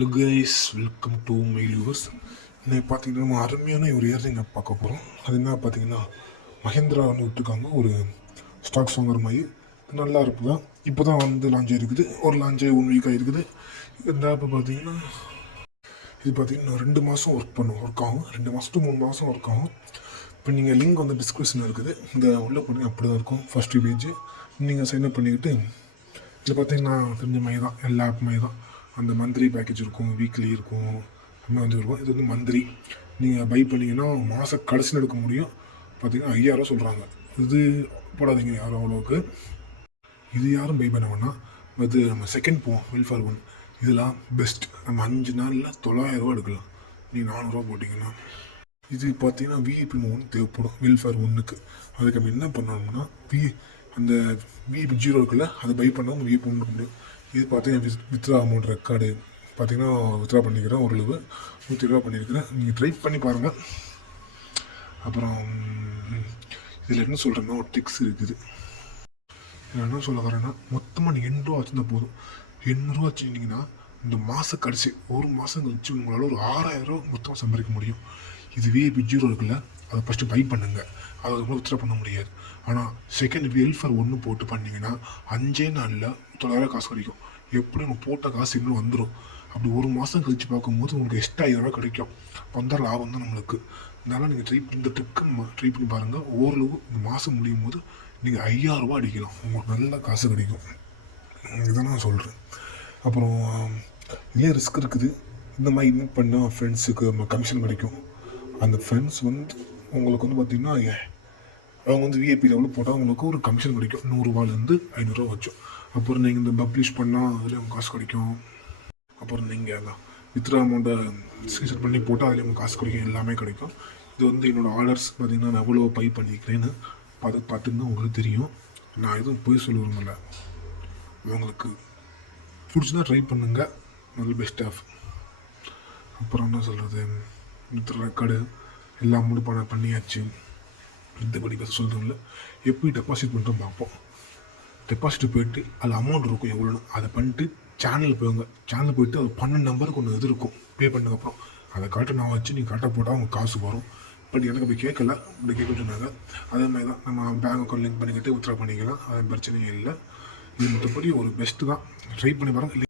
Hello guys, welcome to my viewers. இன்னைக்கு பார்த்தீங்கன்னா நம்ம அருமையான ஒரு இயரிங்கை பார்க்க போகிறோம். அது என்ன பார்த்தீங்கன்னா, மஹேந்திரா வந்து விட்டுருக்காங்க ஒரு ஸ்டாக்ஸ் வாங்குற மாதிரி. நல்லா இருக்குது தான். இப்போ தான் வந்து லான்ச் ஆகிருக்குது. ஒரு லான்ச் ஆகி 1 வீக் ஆகிருக்குது. இந்த ஆப் பார்த்தீங்கன்னா இது பார்த்தீங்கன்னா 2 மாதம் ஒர்க் ஆகும். 2 மாதம் to 3 மாதம் ஒர்க் ஆகும். இப்போ நீங்கள் லிங்க் வந்து டிஸ்கிரிப்ஷனில் இருக்குது. இந்த உள்ளே போனீங்க அப்படி தான் இருக்கும். ஃபஸ்ட்டு பேஜ் நீங்கள் சைன்அப் பண்ணிக்கிட்டு இதில் பார்த்தீங்கன்னா தெரிஞ்ச மாதிரி தான், எல்லா ஆப் மாதிரி தான். அந்த மந்த்லி பேக்கேஜ் இருக்கும், வீக்லி இருக்கும், அந்த மாதிரி இருக்கும். இது வந்து மந்த்லி நீங்கள் பை பண்ணிங்கன்னா மாதம் கடைசியில் எடுக்க முடியும். பார்த்தீங்கன்னா 5000 சொல்கிறாங்க. இது போடாதீங்க யாரும் அவ்வளோவுக்கு. இது யாரும் பை பண்ண வேணாம். இது நம்ம செகண்ட் போவோம், வெல்ஃபேர் ஒன். இதெல்லாம் பெஸ்ட். நம்ம 5 நாளில் 900 எடுக்கலாம். நீ 400 போட்டிங்கன்னா இது பார்த்தீங்கன்னா விஐபி ஒன்று தேவைப்படும் வெல்ஃபேர் ஒன்றுக்கு. அதுக்கு நம்ம என்ன பண்ணணும்னா அந்த விஐபி 0 இருக்குல்ல, அதை பை பண்ணால் விஐபி ஒன்று முடியும். இது பார்த்தீங்கன்னா வித்ரா அமௌண்ட் ரெக்கார்டு பார்த்தீங்கன்னா வித்ரா பண்ணிக்கிறேன். ஓரளவு 100 ரூபா பண்ணியிருக்கிறேன். நீங்கள் ட்ரை பண்ணி பாருங்கள். அப்புறம் இதில் என்ன சொல்கிறேன்னா ஒரு ட்ரிக்ஸ் இருக்குது. நான் என்ன சொல்ல வரேன்னா, மொத்தமாக நீங்கள் 8 ரூபா வச்சுருந்தா போதும். 800 ரூபா வச்சுருந்தீங்கன்னா இந்த மாதம் கடைசி ஒரு மாதம் கழிச்சு உங்களால் ஒரு 6000 ரூபா மொத்தமாக சம்பாதிக்க முடியும். இது விஐபி 0 இருக்குல்ல, அதை ஃபஸ்ட்டு பை பண்ணுங்கள். அதை கூட வித்ரா பண்ண முடியாது. ஆனால் செகண்ட் வெல்ஃபேர் ஒன்று போட்டு பண்ணிங்கன்னா 5 நாளில் 900 காசு கிடைக்கும். எப்படி உங்கள் போட்ட காசு இன்னும் வந்துடும். அப்படி ஒரு மாதம் கழித்து பார்க்கும்போது உங்களுக்கு எக்ஸ்ட்ரா 1000 ரூபா கிடைக்கும். வந்தால் லாபம் தான் நம்மளுக்கு. அதனால் நீங்கள் இந்த ட்ரிக்கு ட்ரை பண்ணி பாருங்கள். ஓரளவு இந்த மாதம் முடியும் போது நீங்கள் 5000 ரூபா அடிக்கலாம். உங்களுக்கு நல்ல காசு கிடைக்கும். இதை நான் சொல்கிறேன். அப்புறம் இதே ரிஸ்க் இருக்குது. இந்த மாதிரி இன்வெஸ்ட் பண்ணால் ஃப்ரெண்ட்ஸுக்கு கமிஷன் கிடைக்கும். அந்த ஃப்ரெண்ட்ஸ் வந்து உங்களுக்கு வந்து பார்த்திங்கன்னா அவங்க வந்து விஐபி லெவலில் போட்டால் உங்களுக்கு ஒரு கமிஷன் கிடைக்கும். 100 ரூபாலேருந்து 500 ரூபா வச்சோம். அப்புறம் நீங்கள் இந்த பப்ளிஷ் பண்ணால் அதுலேயும் அவங்க காசு கிடைக்கும். அப்புறம் நீங்கள் அதான் வித்ரா அமௌண்ட்டை ஸ்க்ரீன்ஷாட் பண்ணி போட்டால் அதுலேயும் அவங்க காசு கிடைக்கும். எல்லாமே கிடைக்கும். இது வந்து என்னோடய ஆர்டர்ஸ் பார்த்திங்கன்னா நான் எவ்வளோ பை பண்ணிக்கிறேன்னு பார்த்துன்னு உங்களுக்கு தெரியும். நான் எதுவும் போய் சொல்ல விரும்பலை. உங்களுக்கு பிடிச்சினா ட்ரை பண்ணுங்கள். நல்ல பெஸ்ட் ஆஃப். அப்புறம் என்ன சொல்கிறது, வித்ரா ரெக்கார்டு எல்லாம் பண்ணியாச்சு. மற்றபடி பேச சொல்கிறதும் இல்லை. எப்படி டெபாசிட் பண்ணுறோம் பார்ப்போம். டெபாசிட் போயிட்டு அதில் அமௌண்ட் இருக்கும் எவ்வளோன்னு அதை பண்ணிட்டு சேனல் போங்க. சேனல் போயிட்டு அது 12 நம்பருக்கு ஒன்று இது இருக்கும். பே பண்ணதுக்கப்புறம் அதை காட்ட நான் வச்சு நீங்கள் கரெக்டாக போட்டால் அவங்க காசு வரும். பட் எனக்கு அப்படி கேட்கல, இப்படி கேட்க சொன்னாங்க. அதே மாதிரி தான் நம்ம பேங்க் அக்கௌண்ட் லிங்க் பண்ணிக்கிட்டு வித்ரா பண்ணிக்கலாம். அது பிரச்சனையே இல்லை. இது மற்றபடி ஒரு பெஸ்ட்டு தான். ட்ரை பண்ணி பாருங்கள்.